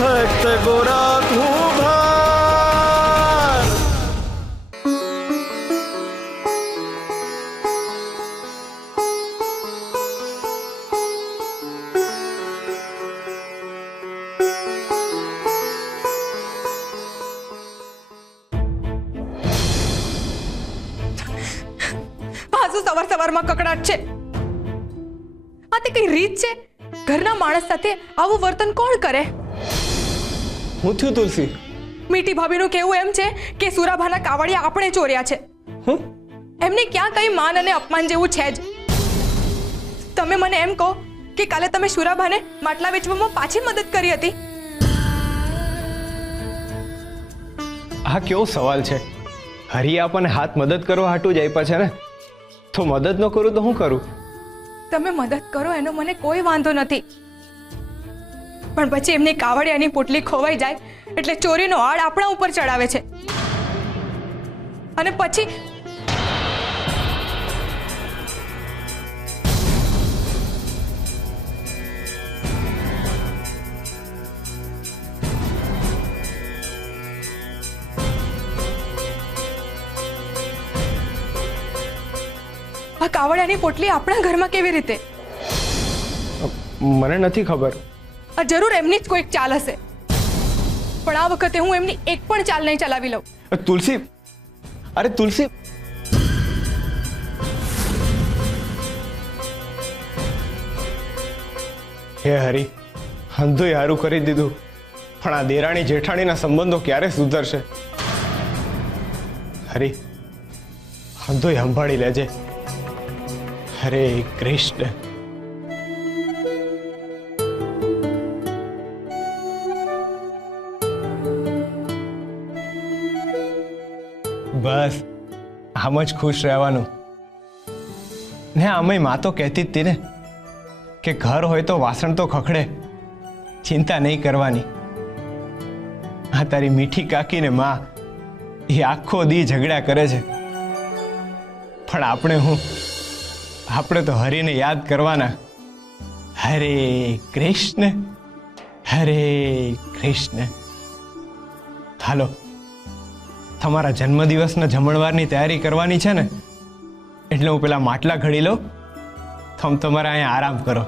भक्त गोरख भार। સવાર સવારમાં કકડાટ છે। આ તે કઈ રીત છે? ઘરના માણસ સાથે આવું વર્તન કોણ કરે? હું થયું તુલસી? મીઠી ભાભીનું કહેવું એમ છે કે સુરાભાના કાવડિયા આપણે ચોર્યા છે। હું એમને ક્યાં કઈ માન અને અપમાન જેવું છે જ। તમે મને એમ કહો કે કાલે તમે સુરાભાને માટલા વેચવામાં પાછી મદદ કરી હતી? આ કેવો સવાલ છે? હરી આપણને હાથ મદદ કરવા હાટું જ આપ્યા છે ને, તો મદદ ન કરું તો હું કરું? તમે મદદ કરો એનો મને કોઈ વાંધો નથી, પણ પછી એમની કાવડિયાની પોટલી ખોવાઈ જાય એટલે ચોરીનો આડ આપણા ઉપર ચડાવે છે। અને પછી આ કાવડિયાની પોટલી આપણા ઘરમાં કેવી રીતે? મને નથી ખબર। જરૂર એમની જ કોઈક ચાલ હશે, પણ આ વખતે હું એમની એક પણ ચાલ નહીં ચલાવી લઉં। તુલસી, અરે તુલસી, હે હરી, હંધુય હારું કરી દીધું, પણ આ દેરાણી જેઠાણીના સંબંધો ક્યારે સુધરશે? હરી, હંધુય સંભાળી લેજે। હરે કૃષ્ણ। બસ આમ જ ખુશ રહેવાનું ને। આમેય માં તો કહેતી જ હતી ને કે ઘર હોય તો વાસણ તો ખખડે, ચિંતા નહીં કરવાની। આ તારી મીઠી કાકી ને માં એ આખો દી ઝઘડા કરે છે, પણ આપણે તો હરિને યાદ કરવાના। હરે કૃષ્ણ, હરે કૃષ્ણ। હાલો, તમારા જન્મદિવસના જમણવારની તૈયારી કરવાની છે ને, એટલે હું પેલા માટલા ઘડી લઉં, તમે તમારે અહીંયા આરામ કરો।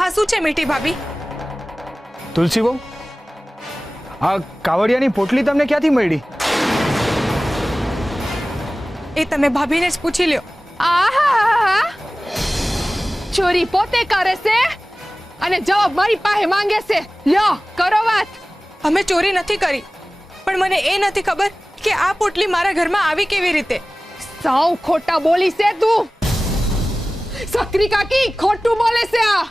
આ શું છે મીઠી ભાભી? તુલસી બહુ, આ કાવડિયાની પોટલી તમને ક્યાંથી મળી? એ તમે ભાભીને જ પૂછી લ્યો। આહા, ચોરી પોતે કરે છે અને જવાબ મારી પાસે માંગે છે। લ્યો કરો વાત। અમે ચોરી નથી કરી, પણ મને એ નથી ખબર કે આ પોટલી મારા ઘરમાં આવી કેવી રીતે? સાવ ખોટા બોલી છે તું। સકરી કાકી ખોટું બોલે છે। આ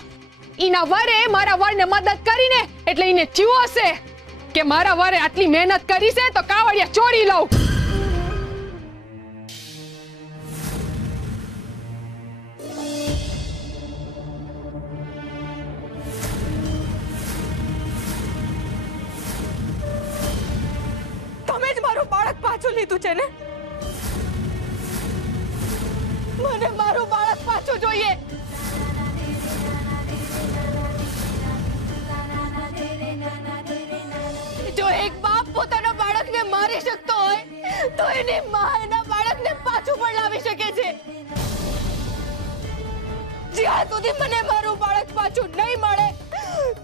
ઈના વરે મારા વરને મદદ કરીને એટલે ઈને ચીવો છે કે મારા વરે આટલી મહેનત કરી છે તો કાવડિયા ચોરી લઉં। તમે જ મારું બાળક પાછું લીધું છે ને? મને મારું બાળક પાછું જોઈએ। જો એક બાપ પોતાના બાળકને મારી શકતો હોય તો એની માં એના બાળકને પાછું પણ લાવી શકે છે। જ્યાં સુધી મને મારું બાળક પાછું નહીં મળે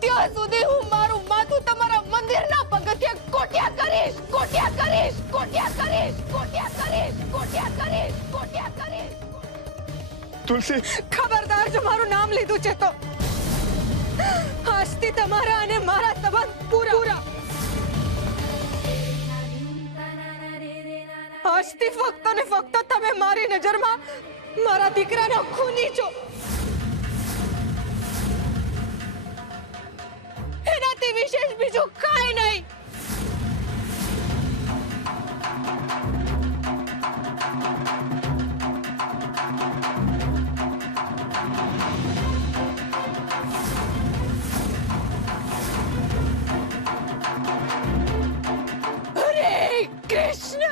ત્યાં સુધી હું મારું માથું તમારા મંદિરના પગથિયે કોટ્યા કરીશ, કોટ્યા કરીશ, કોટ્યા કરીશ, કોટ્યા કરીશ, કોટ્યા કરીશ, કોટ્યા કરીશ। તુલસી, ખબરદાર જો મારું નામ લીધું છે તો આજથી તમારા અને મારા સંબંધ પૂરા। આજથી ફક્ત ને ફક્ત તમે મારી નજરમાં મારા દીકરાનો ખૂની છો। એનાથી વિશેષ બીજું કાંઈ નહીં। હરે કૃષ્ણ।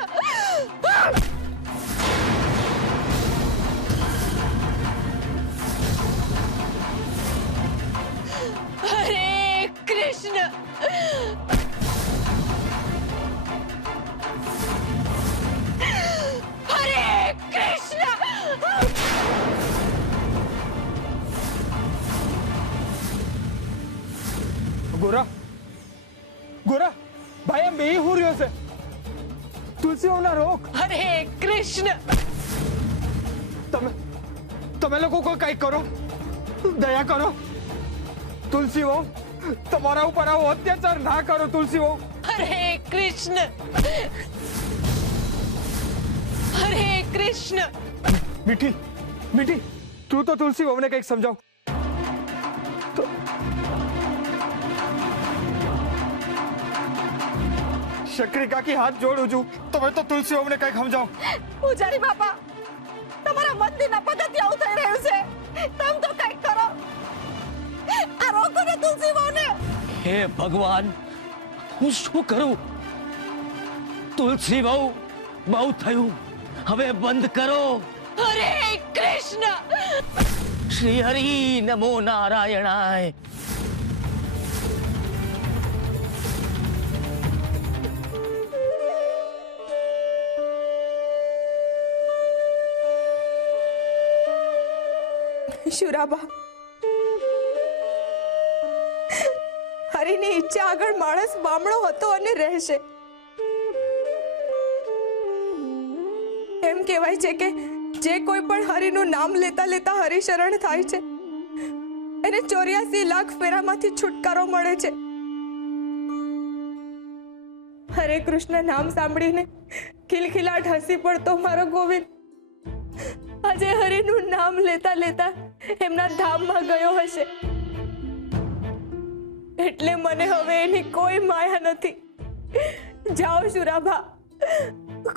હરે કૃષ્ણ. તમે લોકો કોઈ કંઈક કરો, દયા કરો. તુલસી વહુ, તમારા ઉપર આવો અત્યાચાર ના કરો. તુલસી વહુ, હરે કૃષ્ણ. હરે કૃષ્ણ. મીઠી મીઠી, તું તો તુલસી વહુને કંઈક સમજાવ. શકરી કાકી હાથ જોડું છું, તમે તો તુલસી વહુને કંઈક સમજાવ. પૂજારી બાપા, તમારા મંદિરના પગથિયા આવું થઈ રહ્યું છે. તમે તો કંઈક કરો. આ રોકો ને તુલસી વહુને. હે ભગવાન, હું શું કરું? તુલસી વહુ, બહુ થયું, હવે બંધ કરો. હરે કૃષ્ણ. શ્રી હરિ નમો નારાયણાય. શુરાબા, હરિની ઈચ્છા આગળ માણસ બામણો હતો અને રહેશે. એમ કહેવાય છે કે જે કોઈ પણ હરિનું નામ લેતા લેતા હરિશરણ થાય છે એને 84 લાખ ફેરામાંથી છુટકારો મળે છે. હરે કૃષ્ણ નામ સાંભળીને ખિલખિલાટ હસી પડતો મારો ગોવિંદ આજે હરિનું નામ લેતા લેતા એમના ધામમાં ગયો હશે. એટલે મને હવે એની કોઈ માયા નથી. જાઓ શુરાભા,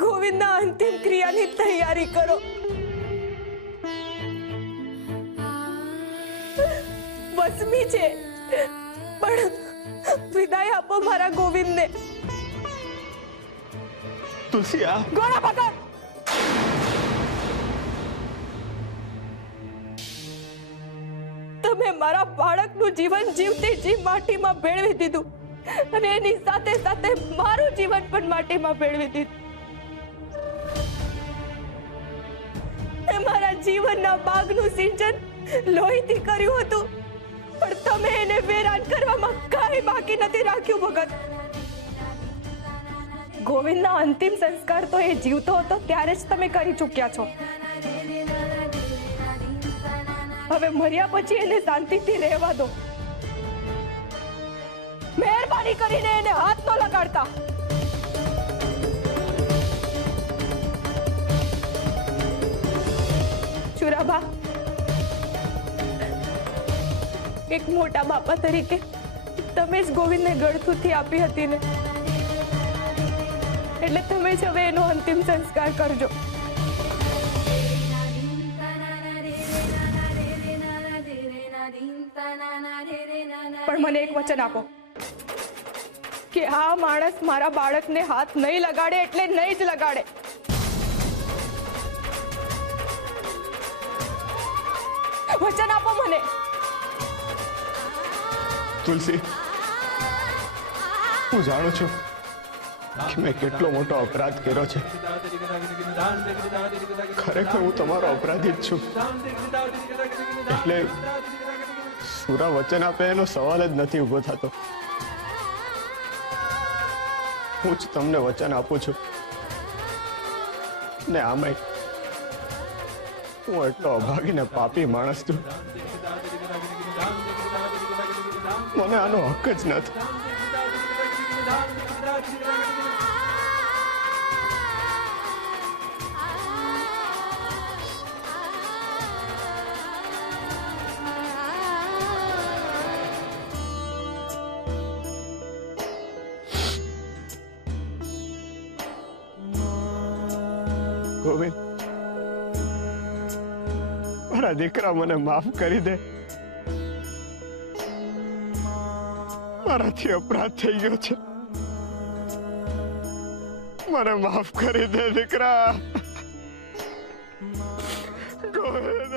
ગોવિંદના અંતિમ ક્રિયાની તૈયારી કરો. વસમી છે પણ વિદાય આપો મારા ગોવિંદને. તુલસી, આ ગોળા પકડ. તમે મારા બાળકનું જીવન જીવતી જીવ માટીમાં ભેળવી દીધું અને એની સાથે સાથે મારું જીવન પણ માટીમાં ભેળવી દીધું. મેં મારા જીવનના બાગનું સિંચન લોહીથી કર્યું હતું, પણ તમે એને વેરાન કરવામાં કાંઈ બાકી નથી રાખ્યું ભગત. ગોવિંદના અંતિમ સંસ્કાર તો એ જીવતો હતો ત્યારે જ તમે કરી ચૂક્યા છો. હવે મર્યા પછી એને શાંતિથી રહેવા દો. મહેરબાની કરીને એને હાથ ન લગાડતા. શુરાભા, એક મોટા બાપા તરીકે તમે જ ગોવિંદને ગળથુથી આપી હતી ને, એટલે તમે જ હવે એનો અંતિમ સંસ્કાર કરજો. પણ મને એક વચન આપો કે આ માણસ મારા બાળકને હાથ નહીં લગાડે એટલે નહીં જ લગાડે. વચન આપો મને. તુલસી, હું જાણું છું કે મેં કેટલો મોટો અપરાધ કર્યો છે. ખરેખર હું તમારો અપરાધી જ છું. એટલે સુરા વચન આપે એનો સવાલ જ નથી ઊભો થતો. હું જ તમને વચન આપું છું. ને આમાંય હું એટલો અભાગી ને પાપી માણસ છું, મને આનો હક જ નથી. ગોવિંદ, મારા દીકરા, મને માફ કરી દે. મારાથી અપરાધ થઈ ગયો છે, મને માફ કરી દે દીકરા. ગોવિંદ.